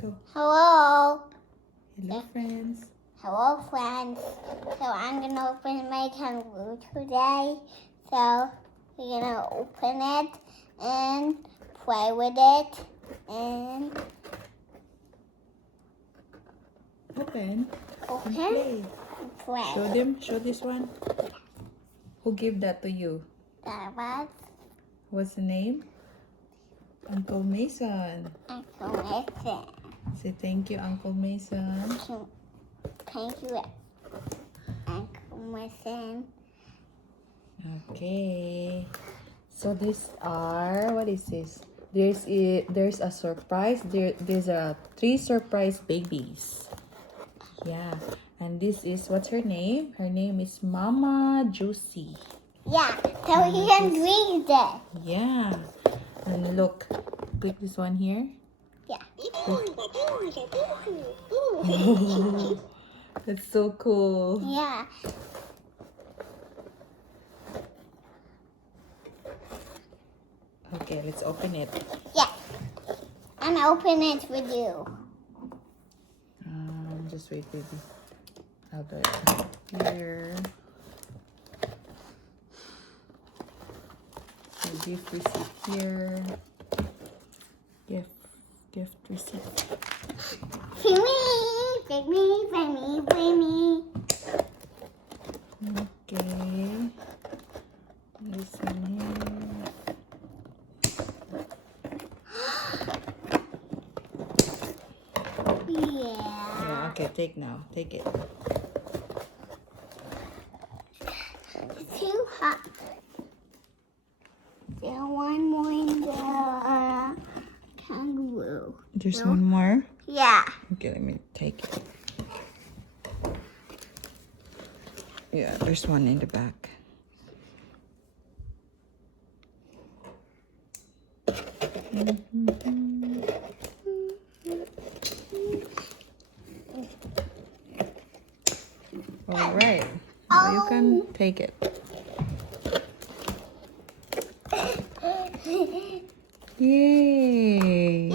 Go. Hello. Hello, friends. Hello, friends. So I'm gonna open my kangaroo today. So we're gonna open it and play with it and Open. open Play. and play. Show them. Show this one. Who gave that to you? That was What's the name? Uncle Mason. Uncle Mason. Say thank you, Uncle Mason. Thank you, Uncle Mason. Okay. So these are, what is this? There's a surprise. There's a 3 surprise babies. Yeah. And this is, what's her name? Her name is Mama Josie. Yeah, so he can drink it. Yeah. And look, click this one here. Yeah. That's so cool. Yeah. Okay, let's open it. Yeah. I'm gonna open it with you. Just wait, baby. I'll do it here. So gift receipt here. Gift receipt. For me. Okay. This one here. Yeah. Okay, take now. Take it. It's too hot. There's one more in the kangaroo. There's No? one more. Yeah. Okay, let me take it. Yeah, there's one in the back. All right. Now you can take it. Yay!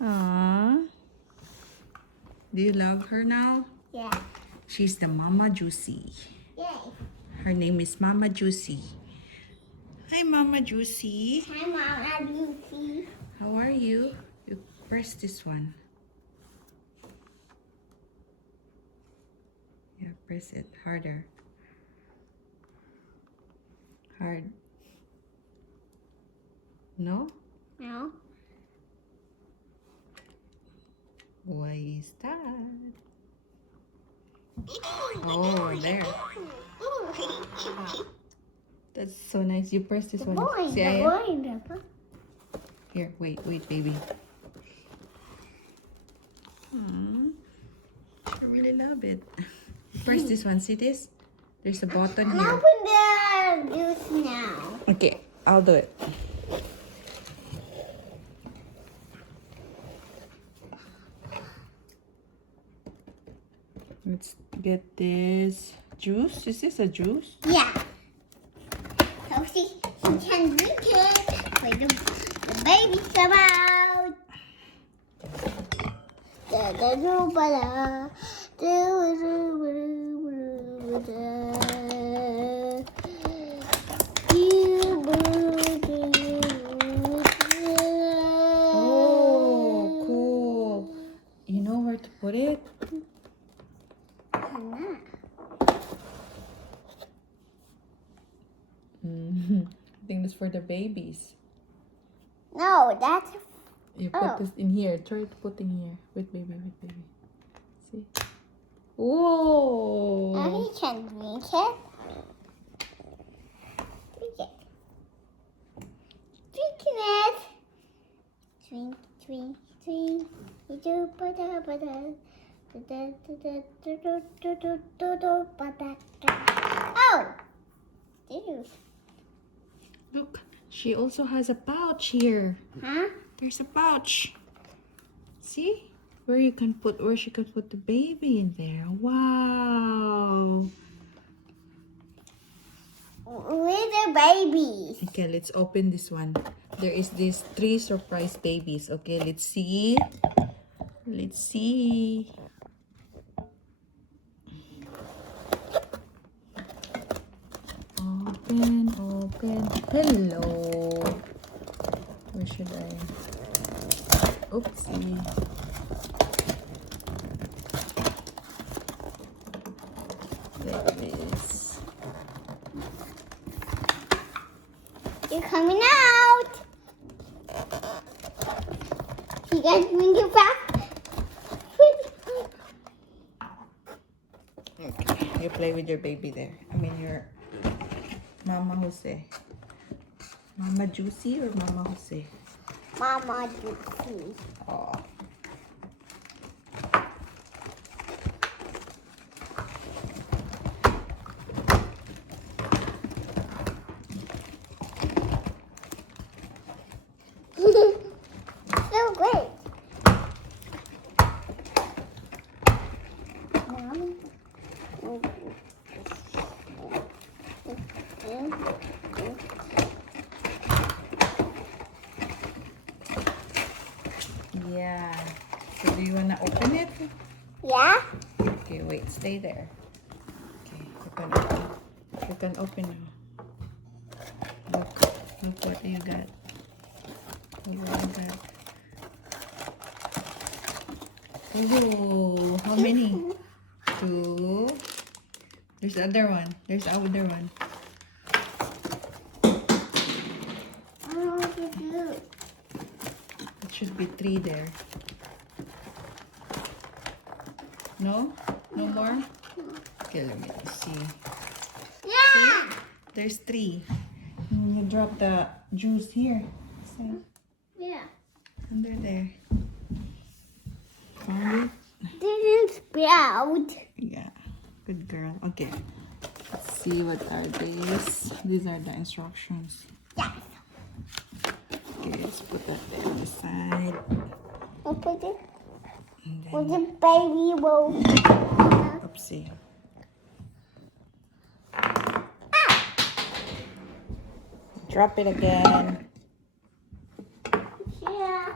Aww. Do you love her now? Yeah. She's the Mama Josie. Yay. Her name is Mama Josie. Hi, Mama Josie. Hi, Mama Josie. How are you? You press this one. Yeah, press it harder. Hard. No? No. Why is that? Oh, there. That's so nice. You press this one. See, Ayah? Here, wait, baby. I really love it. Press this one. See this? There's a button here. Open the juice now. Okay, I'll do it. Let's get this juice. Is this a juice? Yeah. So she can drink it when the baby come out. Oh, cool. You know where to put it? I think that's for the babies. No, that's You put this in here. Try to put in here. Wait, baby. See? Whoa! now he can drink it. Drink it. Drinking it. Drink. Oh! Ew. Look, she also has a pouch here. Huh? There's a pouch. See? Where she can put the baby in there. Wow. With the babies. Okay, let's open this one. there is these 3 surprise babies. Okay, let's see. Let's see. Open, open. Hello. Where should I? Oopsie. Like this. You're coming out. You guys bring it back. Okay, you play with your baby there. I mean your Mama Jose. Mama Josie or Mama Jose? Mama Josie. Oh. So great. Mommy. Yeah. So do you wanna open it? Yeah? Okay, wait, stay there. Okay, you can open. You can open now. Look what you got. Look what you got. Oh, how many? 2. There's the other one. There's the other one. I don't know what to do. It should be 3 there. No? No more? Okay, let me see. Yeah! There's 3. You drop the juice here. So, Yeah. under there. Found it? Didn't sprout. Yeah. Good girl. Okay. Let's see what are these. These are the instructions. Yes. Okay, let's put that there on the side. I'll put it And then, with the baby roll. oopsie. Drop it again. Yeah.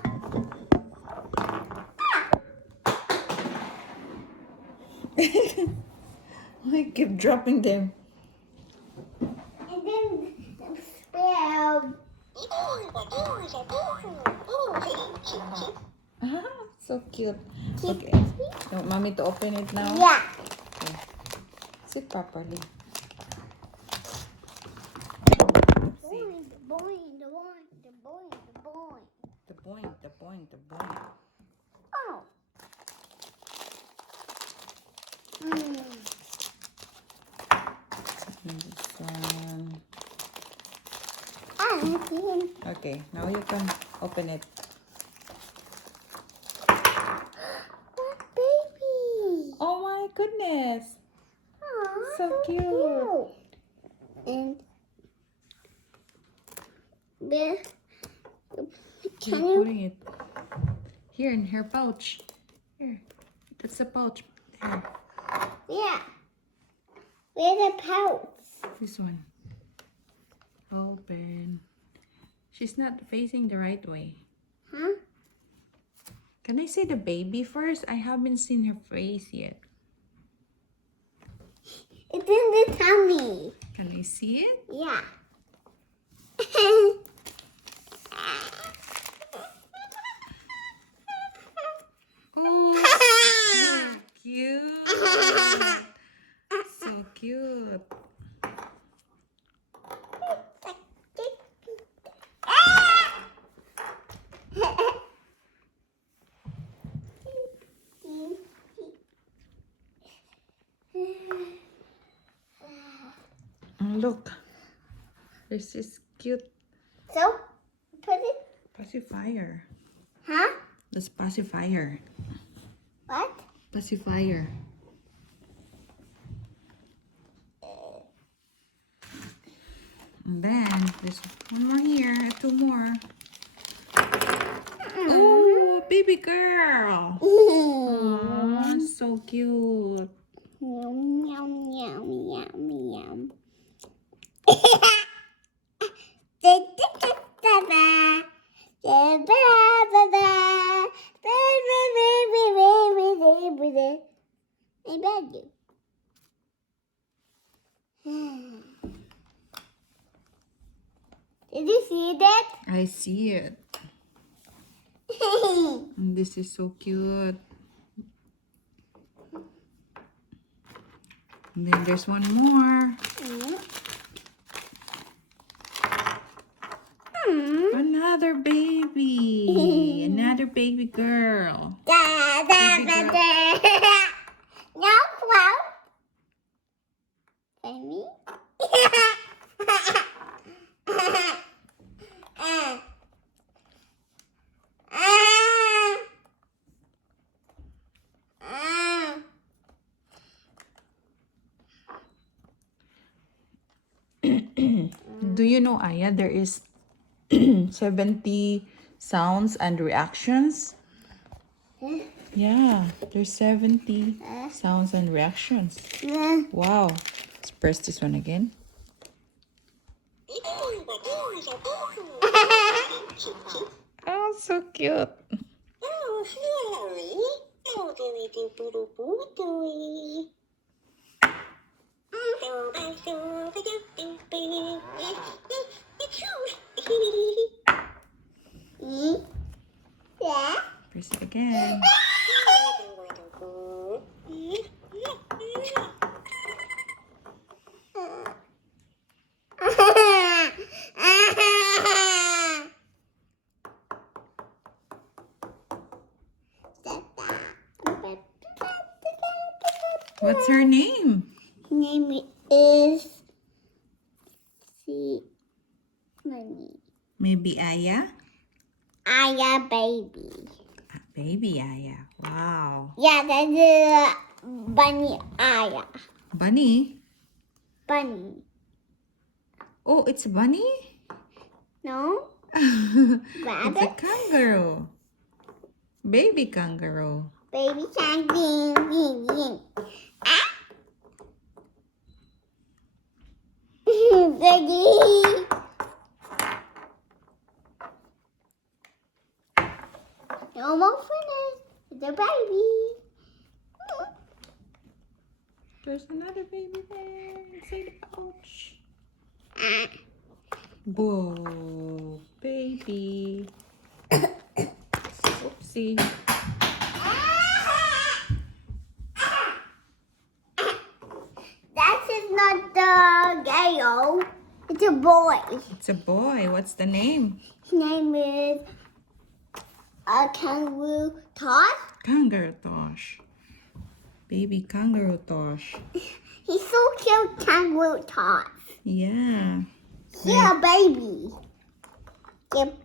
I keep dropping them. And then sprout. Ah, so cute. Okay. You want mommy to open it now? Yeah. Okay. Sit properly. Boing, the boing, the boing, the boing, the boing. The boing, the boing, the boing. Oh. Mm. And this one. I see him. Okay, now you can open it. What baby? Oh my goodness. Aw, So cute. And the Keep can you? putting it here in her pouch. Here. That's the pouch. There. Yeah. Where's the pouch? This one. Open. She's not facing the right way. Huh? Can I see the baby first? I haven't seen her face yet. It's in the tummy. Can I see it? Yeah. Oh, so cute. So cute. And look. There's this cute So, put it. pacifier. Huh? That's pacifier. What? Pacifier. And then there's one more here, 2 more. Oh, baby girl. Oh, so cute. Yum, yum, yum, yum, yum. Da-da-da-da-da. I bet you. Did you see that? I see it. And this is so cute. And then there's one more. Another baby. Another baby girl. Baby girl. No, well. Amy? Do you know, Ayah, there is 70 sounds and reactions? Yeah, there's 70 sounds and reactions. Wow. Let's press this one again. Oh, so cute. Yeah. Press it again. What's her name? Name is Money. Maybe Ayah? Ayah baby. Baby Ayah. Wow. Yeah, that's a bunny Ayah. Bunny? Bunny. Oh, it's a bunny? No? It's a Rabbit? kangaroo. Baby kangaroo. Baby kangaroo. Ah! Baby. Almost finished. It's a baby. There's another baby there inside the pouch. Ah. Whoa, baby. Oopsie. That is not the girl. It's a boy. It's a boy. What's the name? His name is a kangaroo Tosh. Kangaroo Tosh. Baby kangaroo Tosh. He's so cute, kangaroo Tosh. Yeah. He's a baby. It's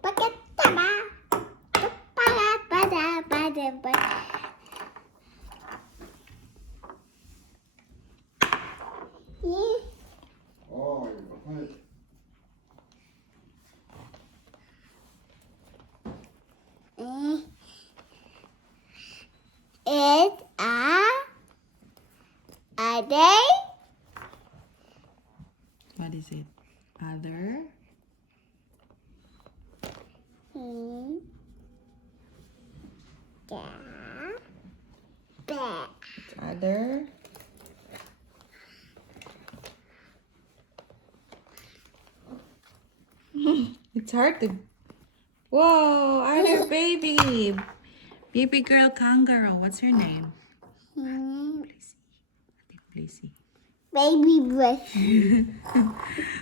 a day. What is it? Other? It's other? It's hard to... Whoa, other baby. Baby girl kangaroo. What's her name? Blissy. Baby Blissy.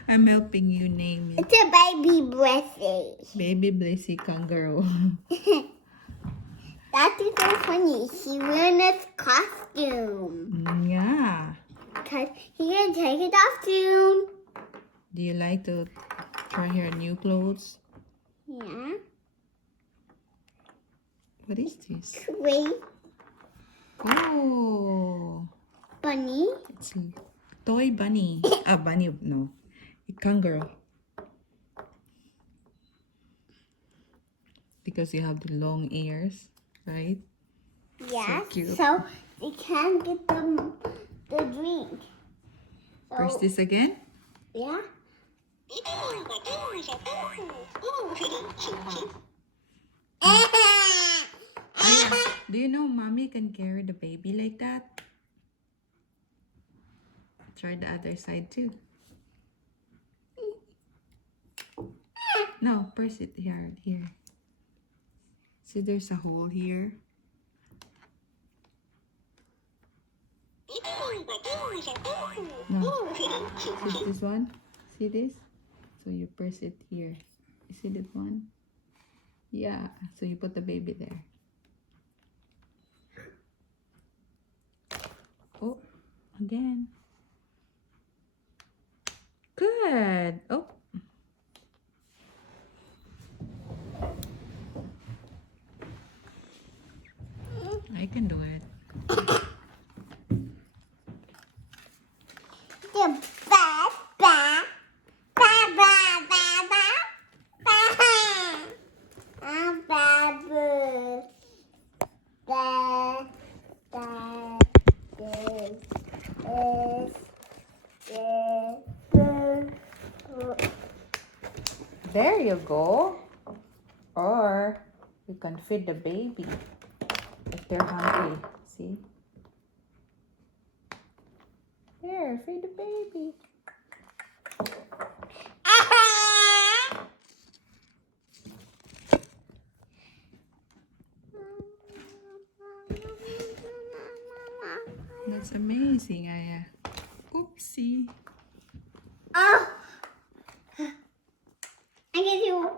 I'm helping you name it. It's a baby Blissy. Baby Blissy kangaroo. That is so funny. She wearing this costume. Yeah. Because he can take it off soon. Do you like to try her new clothes? Yeah. What is this? Sweet Oh, bunny. it's a toy bunny. Bunny, no. A kangaroo. Because you have the long ears, right? Yes. cute. So they can get the drink. So, Press this again. yeah. Do you know mommy can carry the baby like that? Try the other side too. No, press it here. Here. See, there's a hole here. No. See this one? See this? So you press it here. You see that one? Yeah. So you put the baby there. Oh, again. Good. Oh. I can do it. There you go. Or you can feed the baby if they're hungry. See? There, feed the baby. That's amazing, Ayah. Oopsie. Oh, I get you.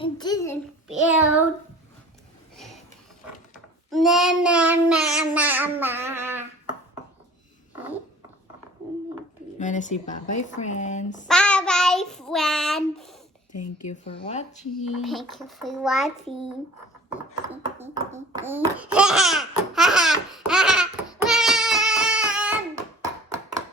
It didn't feel. Na na na na na. Wanna say bye-bye, friends? Bye bye, friends. Thank you for watching. Thank you for watching.